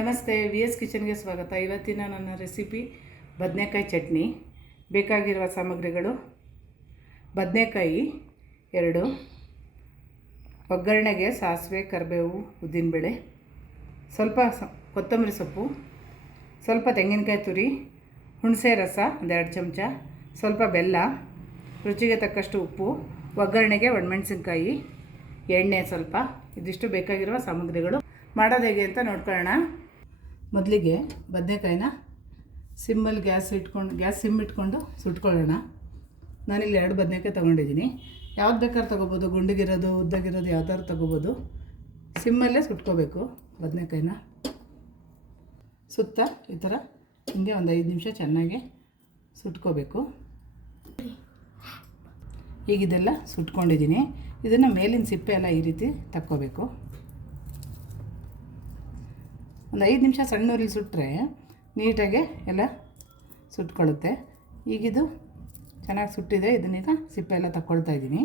ನಮಸ್ತೆ, VS ಕಿಚನ್ಗೆ ಸ್ವಾಗತ. ಇವತ್ತಿನ ನನ್ನ ರೆಸಿಪಿ ಬದನೆಕಾಯಿ ಚಟ್ನಿ. ಬೇಕಾಗಿರುವ ಸಾಮಗ್ರಿಗಳು: ಬದನೆಕಾಯಿ 2, ಒಗ್ಗರಣೆಗೆ ಸಾಸಿವೆ, ಕರಿಬೇವು, ಉದ್ದಿನಬೇಳೆ, ಸ್ವಲ್ಪ ಕೊತ್ತಂಬರಿ ಸೊಪ್ಪು, ಸ್ವಲ್ಪ ತೆಂಗಿನಕಾಯಿ ತುರಿ, ಹುಣಸೆ ರಸ 1-2 ಚಮಚ, ಸ್ವಲ್ಪ ಬೆಲ್ಲ, ರುಚಿಗೆ ತಕ್ಕಷ್ಟು ಉಪ್ಪು, ಒಗ್ಗರಣೆಗೆ ಒಣಮೆಣಸಿನ್ಕಾಯಿ, ಎಣ್ಣೆ ಸ್ವಲ್ಪ. ಇದಿಷ್ಟು ಬೇಕಾಗಿರುವ ಸಾಮಗ್ರಿಗಳು. ಮಾಡೋದು ಹೇಗೆ ಅಂತ ನೋಡ್ಕೊಳ್ಳೋಣ. ಮೊದಲಿಗೆ ಬದನೆಕಾಯಿನ ಗ್ಯಾಸ್ ಸಿಮ್ ಇಟ್ಕೊಂಡು ಸುಟ್ಕೊಳ್ಳೋಣ. ನಾನಿಲ್ಲಿ 2 ಬದನೆಕಾಯಿ ತೊಗೊಂಡಿದ್ದೀನಿ. ಯಾವ್ದು ಬೇಕಾದ್ರೂ ತೊಗೋಬೋದು, ಗುಂಡಿಗಿರೋದು, ಉದ್ದಾಗಿರೋದು, ಯಾವ್ದಾದ್ರು ತೊಗೋಬೋದು. ಸಿಮ್ಮಲ್ಲೇ ಸುಟ್ಕೋಬೇಕು ಬದನೆಕಾಯಿನ. ಸುತ್ತ ಈ ಥರ ಹಿಂಗೆ ಒಂದು 5 ನಿಮಿಷ ಚೆನ್ನಾಗಿ ಸುಟ್ಕೋಬೇಕು. ಈಗ ಇದೆಲ್ಲ ಸುಟ್ಕೊಂಡಿದ್ದೀನಿ. ಇದನ್ನು ಮೇಲಿನ ಸಿಪ್ಪೆ ಎಲ್ಲ ಈ ರೀತಿ ತಕ್ಕೋಬೇಕು. ಒಂದು 5 ನಿಮಿಷ ಸಣ್ಣೂರಲ್ಲಿ ಸುಟ್ಟರೆ ನೀಟಾಗಿ ಎಲ್ಲ ಸುಟ್ಕೊಳ್ಳುತ್ತೆ. ಈಗಿದು ಚೆನ್ನಾಗಿ ಸುಟ್ಟಿದೆ. ಇದನ್ನೀಗ ಸಿಪ್ಪೆ ಎಲ್ಲ ತಕ್ಕೊಳ್ತಾ ಇದ್ದೀನಿ.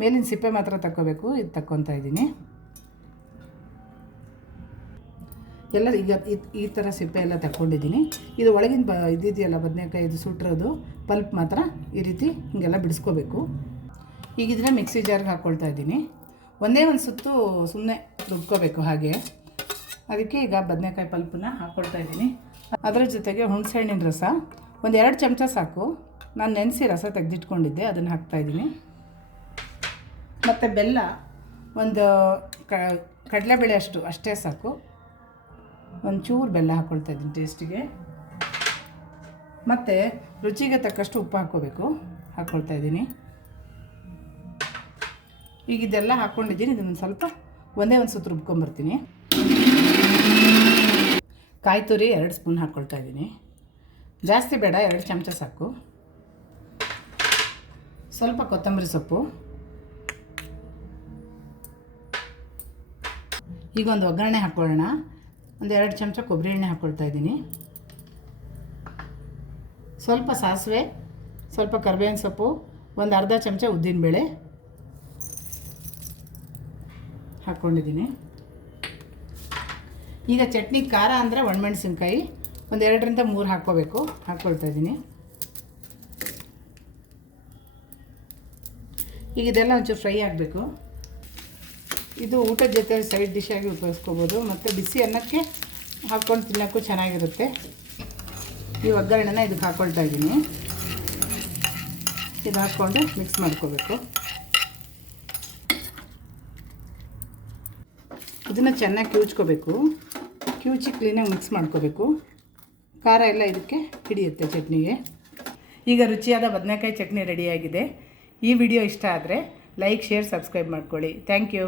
ಮೇಲಿನ ಸಿಪ್ಪೆ ಮಾತ್ರ ತಕ್ಕೋಬೇಕು. ಇದು ತಕ್ಕೊತಾ ಇದ್ದೀನಿ. ಎಲ್ಲ ಈಗ ಈ ಥರ ಸಿಪ್ಪೆ ಎಲ್ಲ ತಕ್ಕೊಂಡಿದ್ದೀನಿ. ಇದು ಒಳಗಿನ ಇದಿದೆಯಲ್ಲ ಬದನೆಕಾಯಿ, ಇದು ಸುಟ್ಟಿರೋದು ಪಲ್ಪ್ ಮಾತ್ರ ಈ ರೀತಿ ಹೀಗೆಲ್ಲ ಬಿಡಿಸ್ಕೋಬೇಕು. ಈಗ ಇದನ್ನು ಮಿಕ್ಸಿ ಜಾರ್ಗೆ ಹಾಕ್ಕೊಳ್ತಾ ಇದ್ದೀನಿ. ಒಂದೇ ಒಂದು ಸುತ್ತು ಸುಮ್ಮನೆ ರುಬ್ಕೋಬೇಕು ಹಾಗೆ. ಅದಕ್ಕೆ ಈಗ ಬದನೆಕಾಯಿ ಪಲ್ಪನ್ನ ಹಾಕ್ಕೊಳ್ತಾ ಇದ್ದೀನಿ. ಅದರ ಜೊತೆಗೆ ಹುಣಸೆಹಣ್ಣಿನ ರಸ 1-2 ಚಮಚ ಸಾಕು. ನಾನು ನೆನೆಸಿ ರಸ ತೆಗೆದಿಟ್ಕೊಂಡಿದ್ದೆ, ಅದನ್ನು ಹಾಕ್ತಾಯಿದ್ದೀನಿ. ಮತ್ತು ಬೆಲ್ಲ ಒಂದು ಕಡಲೆಬೇಳೆ ಅಷ್ಟೇ ಸಾಕು. ಒಂಚೂರು ಬೆಲ್ಲ ಹಾಕ್ಕೊಳ್ತಾ ಇದ್ದೀನಿ ಟೇಸ್ಟಿಗೆ. ಮತ್ತು ರುಚಿಗೆ ತಕ್ಕಷ್ಟು ಉಪ್ಪು ಹಾಕ್ಕೊಳ್ತಾ ಇದ್ದೀನಿ. ಈಗ ಇದೆಲ್ಲ ಹಾಕ್ಕೊಂಡಿದ್ದೀನಿ. ಇದನ್ನು ಸ್ವಲ್ಪ ಒಂದೇ ಒಂದು ಸುತ್ತು ರುಬ್ಕೊಂಬರ್ತೀನಿ. ಕಾಯಿ ತುರಿ 2 ಸ್ಪೂನ್ ಹಾಕ್ಕೊಳ್ತಾ ಇದ್ದೀನಿ. ಜಾಸ್ತಿ ಬೇಡ, 2 ಚಮಚ ಸಾಕು. ಸ್ವಲ್ಪ ಕೊತ್ತಂಬರಿ ಸೊಪ್ಪು. ಈಗ ಒಂದು ಒಗ್ಗರಣೆ ಹಾಕ್ಕೊಳ್ಳೋಣ. 1-2 ಚಮಚ ಕೊಬ್ಬರಿ ಎಣ್ಣೆ ಹಾಕ್ಕೊಳ್ತಾ ಇದ್ದೀನಿ. ಸ್ವಲ್ಪ ಸಾಸಿವೆ, ಸ್ವಲ್ಪ ಕರಿಬೇವಿನ ಸೊಪ್ಪು, 1/2 ಚಮಚ ಉದ್ದಿನಬೇಳೆ ಹಾಕ್ಕೊಂಡಿದ್ದೀನಿ. ಈಗ ಚಟ್ನಿ ಖಾರ ಅಂದರೆ ಒಣಮೆಣಸಿನ್ಕಾಯಿ 1-2-3 ಹಾಕ್ಕೊಳ್ತಾ ಇದ್ದೀನಿ. ಈಗ ಇದೆಲ್ಲ ಒಂಚೂರು ಫ್ರೈ ಆಗಬೇಕು. ಇದು ಊಟದ ಜೊತೆ ಸೈಡ್ ಡಿಶ್ ಆಗಿ ಉಪಯೋಗಿಸ್ಕೋಬೋದು. ಮತ್ತು ಬಿಸಿ ಅನ್ನಕ್ಕೆ ಹಾಕ್ಕೊಂಡು ತಿನ್ನೋಕ್ಕೂ ಚೆನ್ನಾಗಿರುತ್ತೆ. ಈ ಒಗ್ಗರಣೆನ ಇದಕ್ಕೆ ಹಾಕ್ಕೊಳ್ತಾ ಇದ್ದೀನಿ. ಇದು ಹಾಕ್ಕೊಂಡು ಮಿಕ್ಸ್ ಮಾಡ್ಕೋಬೇಕು. ಇದನ್ನು ಚೆನ್ನಾಗಿ ಕಿವುಚಿ ಕ್ಲೀನಾಗಿ ಮಿಕ್ಸ್ ಮಾಡ್ಕೋಬೇಕು. ಖಾರ ಎಲ್ಲ ಇದಕ್ಕೆ ಹಿಡಿಯುತ್ತೆ ಚಟ್ನಿಗೆ. ಈಗ ರುಚಿಯಾದ ಬದನೆಕಾಯಿ ಚಟ್ನಿ ರೆಡಿಯಾಗಿದೆ. ಈ ವಿಡಿಯೋ ಇಷ್ಟ ಆದರೆ ಲೈಕ್, ಶೇರ್, ಸಬ್ಸ್ಕ್ರೈಬ್ ಮಾಡ್ಕೊಳ್ಳಿ. Thank you.